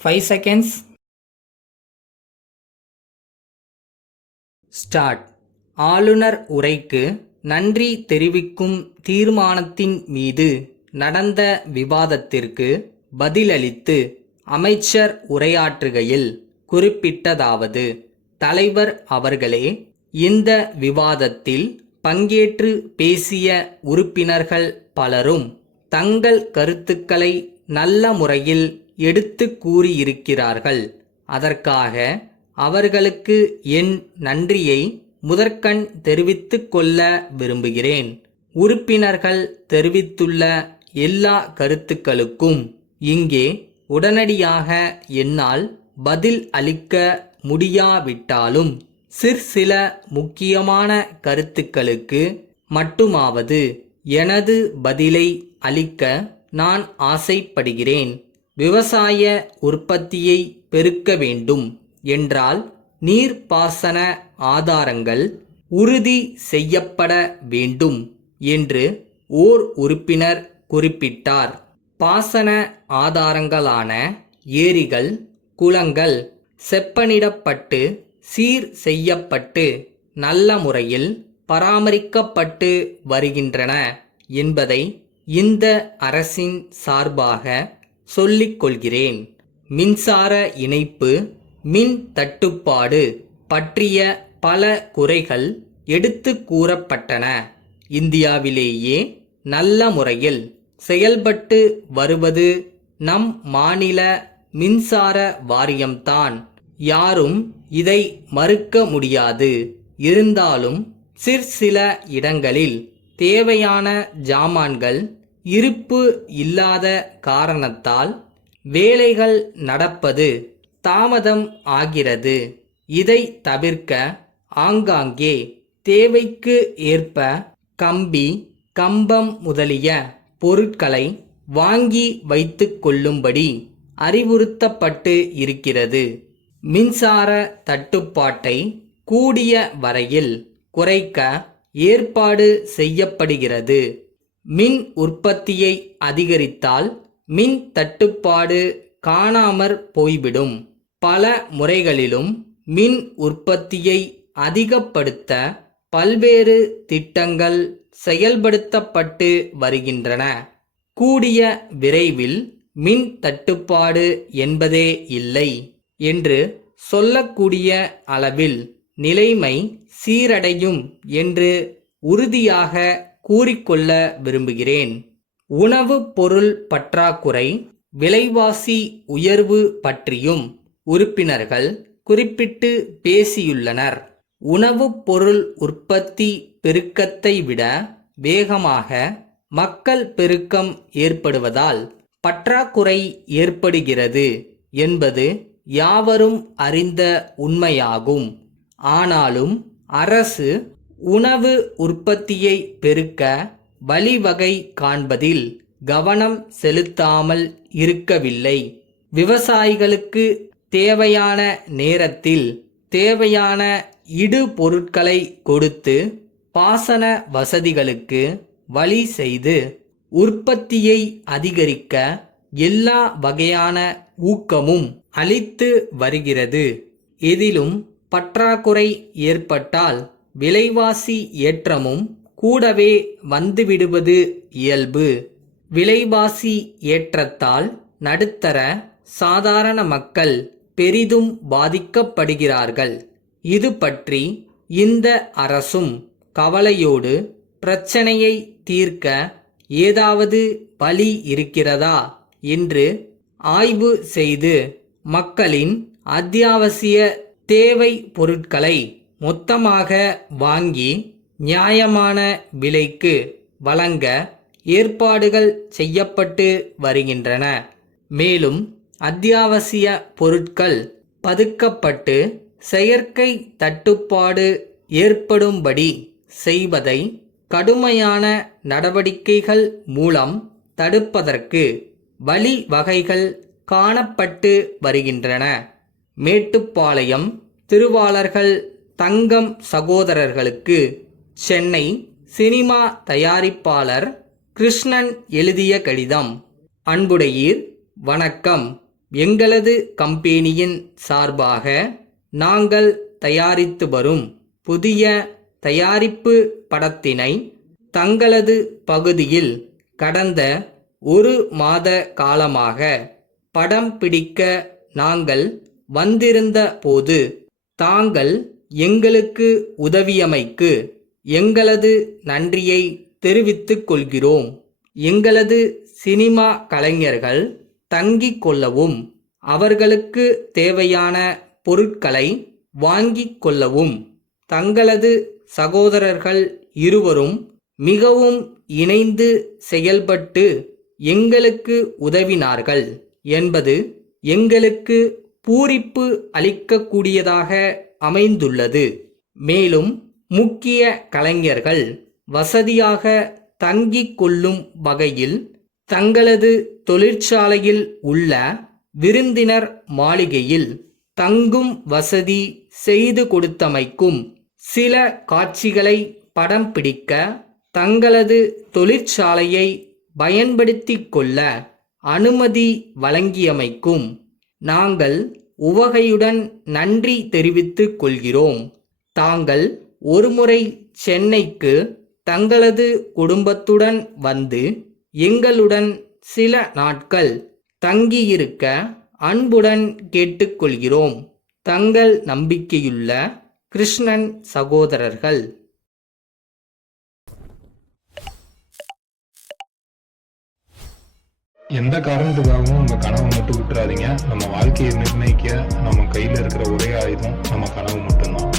5 seconds. Start. ஆளுநர் உரைக்கு நன்றி தெரிவிக்கும் தீர்மானத்தின் மீது நடந்த விவாதத்திற்கு பதிலளித்து அமைச்சர் உரையாற்றுகையில் குறிப்பிட்டதாவது: தலைவர் அவர்களே, இந்த விவாதத்தில் பங்கேற்று பேசிய உறுப்பினர்கள் பலரும் தங்கள் கருத்துக்களை நல்ல முறையில் எடுத்து கூறியிருக்கிறார்கள். அதற்காக அவர்களுக்கு என் நன்றியை முதற்கண் தெரிவித்துக் கொள்ள விரும்புகிறேன். உறுப்பினர்கள் தெரிவித்துள்ள எல்லா கருத்துக்களுக்கும் இங்கே உடனடியாக என்னால் பதில் அளிக்க முடியாவிட்டாலும் சிற்சில முக்கியமான கருத்துக்களுக்கு மட்டுமாவது எனது பதிலை அளிக்க நான் ஆசைப்படுகிறேன். விவசாய உற்பத்தியை பெருக்க வேண்டும் என்றால் நீர்ப்பாசன ஆதாரங்கள் உறுதி செய்யப்பட வேண்டும் என்று ஓர் உறுப்பினர் குறிப்பிட்டார். பாசன ஆதாரங்களான ஏரிகள், குளங்கள் செப்பனிடப்பட்டு சீர் செய்யப்பட்டு நல்ல முறையில் பராமரிக்கப்பட்டு வருகின்றன என்பதை இந்த அரசின் சார்பாக சொல்லிக் கொள்கிறேன். மின்சார இணைப்பு, மின் தட்டுப்பாடு பற்றிய பல குறைகள் எடுத்து கூறப்பட்டன. இந்தியாவிலேயே நல்ல முறையில் செயல்பட்டு வருவது நம் மாநில மின்சார வாரியம்தான். யாரும் இதை மறுக்க முடியாது. இருந்தாலும் சிற்சில இடங்களில் தேவையான ஜாமான்கள் இருப்பு இல்லாத காரணத்தால் வேலைகள் நடப்பது தாமதம் ஆகிறது. இதை தவிர்க்க ஆங்காங்கே தேவைக்கு ஏற்ப கம்பி, கம்பம் முதலிய பொருட்களை வாங்கி வைத்துக் கொள்ளும்படி அறிவுறுத்தப்பட்டு இருக்கிறது. மின்சார தட்டுப்பாட்டை கூடிய வரையில் குறைக்க ஏற்பாடு செய்யப்படுகிறது. மின் உற்பத்தியை அதிகரித்தால் மின் தட்டுப்பாடு காணாமற் போய்விடும். பல முறைகளிலும் மின் உற்பத்தியை அதிகப்படுத்த பல்வேறு திட்டங்கள் செயல்படுத்தப்பட்டு வருகின்றன. கூடிய விரைவில் மின் தட்டுப்பாடு என்பதே இல்லை என்று சொல்லக்கூடிய அளவில் நிலைமை சீரடையும் என்று உறுதியாக கூறிக்கொள்ள விரும்புகிறேன். உணவுப் பொருள் பற்றாக்குறை, விலைவாசி உயர்வு பற்றியும் உறுப்பினர்கள் குறிப்பிட்டு பேசியுள்ளனர். உணவுப் பொருள் உற்பத்தி பெருக்கத்தை விட வேகமாக மக்கள் பெருக்கம் ஏற்படுவதால் பற்றாக்குறை ஏற்படுகிறது என்பது யாவரும் அறிந்த உண்மையாகும். ஆனாலும் அரசு உணவு உற்பத்தியை பெருக்க வழிவகை காண்பதில் கவனம் செலுத்தாமல் இருக்கவில்லை. விவசாயிகளுக்கு தேவையான நேரத்தில் தேவையான இடுபொருட்களை கொடுத்து பாசன வசதிகளுக்கு வழி செய்து உற்பத்தியை அதிகரிக்க எல்லா வகையான ஊக்கமும் அளித்து வருகிறது. எதிலும் பற்றாக்குறை ஏற்பட்டால் விலைவாசி ஏற்றமும் கூடவே வந்துவிடுவது இயல்பு. விலைவாசி ஏற்றத்தால் நடுத்தர சாதாரண மக்கள் பெரிதும் பாதிக்கப்படுகிறார்கள். இது பற்றி இந்த அரசும் கவலையோடு பிரச்சனையை தீர்க்க ஏதாவது வழி இருக்கிறதா என்று ஆய்வு செய்து மக்களின் அத்தியாவசிய தேவை பொருட்களை மொத்தமாக வாங்கி நியாயமான விலைக்கு வழங்க ஏற்பாடுகள் செய்யப்பட்டு வருகின்றன. மேலும் அத்தியாவசிய பொருட்கள் பதுக்கப்பட்டு செயற்கை தட்டுப்பாடு ஏற்படும்படி செய்வதை கடுமையான நடவடிக்கைகள் மூலம் தடுப்பதற்கு வழிவகைகள் காணப்பட்டு வருகின்றன. மேட்டுப்பாளையம் திருவாளர்கள் தங்கம் சகோதரர்களுக்கு சென்னை சினிமா தயாரிப்பாளர் கிருஷ்ணன் எழுதிய கடிதம். அன்புடையீர், வணக்கம். எங்களது கம்பெனியின் சார்பாக நாங்கள் தயாரித்து வரும் புதிய தயாரிப்பு படத்தினை தங்களது பகுதியில் கடந்த 1 மாத காலமாக படம் பிடிக்க நாங்கள் வந்திருந்த போது தாங்கள் எங்களுக்கு உதவியமைக்கு எங்களது நன்றியை தெரிவித்துக் கொள்கிறோம். எங்களது சினிமா கலைஞர்கள் தங்கிக் கொள்ளவும் அவர்களுக்கு தேவையான பொருட்களை வாங்கிக் கொள்ளவும் தங்களது சகோதரர்கள் இருவரும் மிகவும் இணைந்து செயல்பட்டு எங்களுக்கு உதவினார்கள் என்பது எங்களுக்கு பூரிப்பு அளிக்கக்கூடியதாக அமைந்துள்ளது. மேலும் முக்கிய கலைஞர்கள் வசதியாக தங்கிக் கொள்ளும் வகையில் தங்களது தொழிற்சாலையில் உள்ள விருந்தினர் மாளிகையில் தங்கும் வசதி செய்து கொடுத்தமைக்கும் சில காட்சிகளை படம் பிடிக்க தங்களது தொழிற்சாலையை பயன்படுத்திக் கொள்ள அனுமதி வழங்கியமைக்கும் நாங்கள் உவகையுடன் நன்றி தெரிவித்துக் கொள்கிறோம். தாங்கள் ஒருமுறை சென்னைக்கு தங்களது குடும்பத்துடன் வந்து எங்களுடன் சில நாட்கள் தங்கியிருக்க அன்புடன் கேட்டுக்கொள்கிறோம். தங்கள் நம்பிக்கையுள்ள கிருஷ்ணன் சகோதரர்கள். எந்த காரணத்துக்காகவும் உங்க கனவை மட்டும் விட்டுறாதீங்க. நம்ம வாழ்க்கையை நிர்ணயிக்க நம்ம கையில இருக்கிற ஒரே ஆயுதம் நம்ம கனவு மட்டும்தான்.